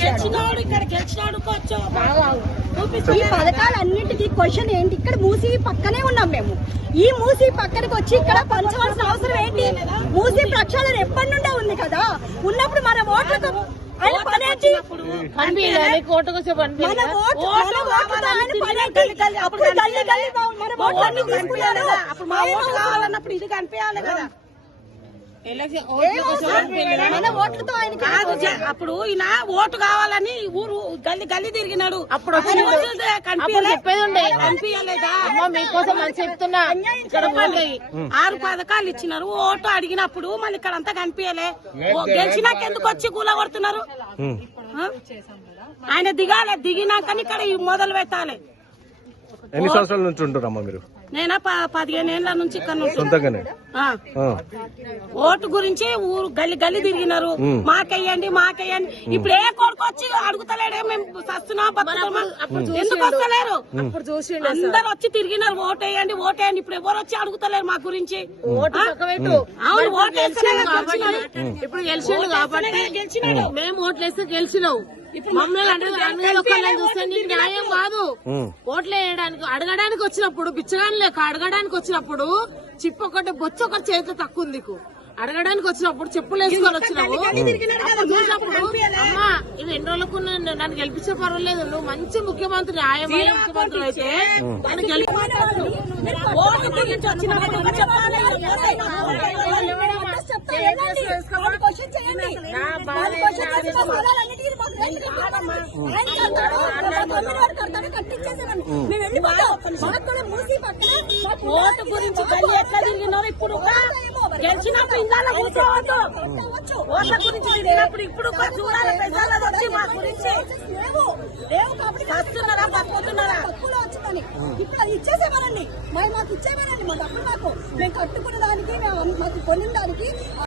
గెలిచినాడు ఇక్కడ గెలిచినాడు ఈ పథకాలన్నింటికి క్వశ్చన్ ఏంటి? ఇక్కడ మూసీ పక్కనే ఉన్నాం మేము. ఈ మూసీ పక్కనకి వచ్చి ఇక్కడ పంచవలసిన అవసరం ఏంటి? మూసీ ప్రక్షాళన ఎప్పటి నుండే ఉంది కదా. ఉన్నప్పుడు మన ఓట్లకు ఆయన పనేంటి? కావాలన్నప్పుడు ఇది కనిపించాలి కదా. అప్పుడు ఈయన ఓటు కావాలని ఊరు గల్లి గల్లి తిరిగినాడు. అప్పుడు కనిపించలేదా? మీకోసం అని చెప్తున్నా. 6 పథకాలు ఇచ్చినారు. ఓటు అడిగినప్పుడు మళ్ళీ ఇక్కడ అంతా కనిపించలే. గెలిచినాక ఎందుకు వచ్చి కూల కొడుతున్నారు? ఆయన దిగాలి. దిగినాకని ఇక్కడ మొదలు పెట్టాలి. ఎన్ని సంవత్సరాల నుంచి ఉంటున్నారమ్మా మీరు? నేనా 15 ఏళ్ల నుంచి ఇక్కడ సొంతంగానే. ఓటు గురించి ఊరు గల్లి గల్లి తిరిగినారు. మాకెయ్యండి మాకెయ్యండి. ఇప్పుడు ఏ కొడుకు వచ్చి అడుగుతలేడే మేము సస్తున్నాం బతుకుతున్నామా? ఎందుకు వస్తలేరు? అందరు వచ్చి తిరిగినారు. ఓటేయండి ఓటేయండి. ఇప్పుడు ఎవరు వచ్చి అడుగుతలేరు మా గురించి. అవును ఓటేస్తేనే ఇప్పుడు గెలిచిండు కాబట్టి గెలిచినాడు. మేము ఓట్లేస్తే గెలిచినావు. మమ్మల్ని చూస్తే నీకు న్యాయం కాదు. ఓట్లు వేయడానికి అడగడానికి వచ్చినప్పుడు బిచ్చగాని లేక అడగడానికి వచ్చినప్పుడు చిప్పు ఒకటి బొచ్చు ఒకటి చేతిలో తక్కువ ఉంది. నీకు అడగడానికి వచ్చినప్పుడు చెప్పులు వేసుకొని వచ్చినావు. చూసినప్పుడు అమ్మా ఇది 2 రోజులకు నన్ను గెలిపించే పర్వాలేదు. నువ్వు మంచి ముఖ్యమంత్రి న్యాయమైన ముఖ్యమంత్రి అయితే నన్ను ఓటు గురించి గల్లి ఎట్లా తిరిగినారు? ఇప్పుడు గెలిచినప్పుడు ఇందాల కూర్చోవద్దు. ఓట్ల గురించి తిరిగినప్పుడు ఇప్పుడు చూడాలి. ప్రజలు వచ్చి మా గురించి వస్తున్నారా బతుకుతున్నారా? ఇప్పుడు అది ఇచ్చేసేవారండి. మాకు ఇచ్చేవారండి. మా డబ్బులు మాకు మేము కట్టుకున్న దానికి మాకు కొనిన దానికి